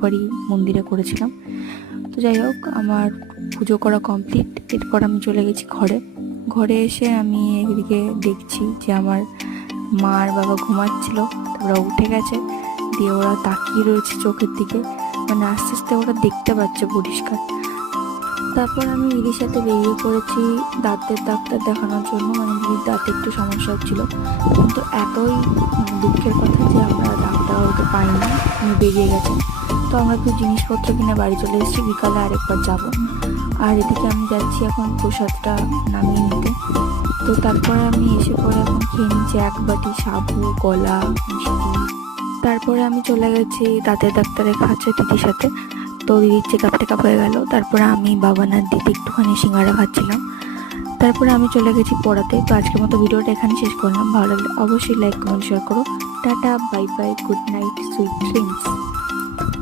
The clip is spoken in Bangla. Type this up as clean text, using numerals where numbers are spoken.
একবারই মন্দিরে করেছিলাম। তো যাই হোক, আমার পুজো করা কমপ্লিট। এরপর আমি চলে গেছি ঘরে। ঘরে এসে আমি এদিকে দেখছি যে আমার মা আর বাবা ঘুমাচ্ছিল, ওরা উঠে গেছে, দিয়ে ওরা তাকিয়ে রয়েছে চোখের দিকে, মানে আস্তে আস্তে ওরা দেখতে পাচ্ছে পরিষ্কার। তারপর আমি দিদির সাথে বেরিয়ে পড়েছি দাঁতের ডাক্তার দেখানোর জন্য, মানে দিদির দাঁতে একটু সমস্যা হচ্ছিলো। কিন্তু এতই দুঃখের কথা যে আমরা ডাক্তারবাবুকে পাইনি, উনি বেরিয়ে গেছেন। তো আমরা একটু জিনিসপত্র কিনে বাড়ি চলে এসেছি, বিকালে আরেকবার যাব। আর এদিকে আমি যাচ্ছি এখন প্রসাদটা নামিয়ে নিতে। তো তারপরে আমি এসে পরে এখন খেয়ে নিচ্ছি এক বাটি সাবু, কলা, মিষ্টি। তারপরে আমি চলে গেছি দাঁতের ডাক্তারের কাছে দিদির সাথে। তো দিদির চেকআপ হয়ে গেল। তারপরে আমি, বাবানার দিদি একটুখানি সিঙ্গারা খাচ্ছিলাম। তারপরে আমি চলে গেছি পড়াতে। তো আজকের মতো ভিডিওটা এখানে শেষ করলাম। ভালো লাগলে অবশ্যই লাইক, কমেন্ট, শেয়ার করো। Tata, bye bye, good night, sweet dreams.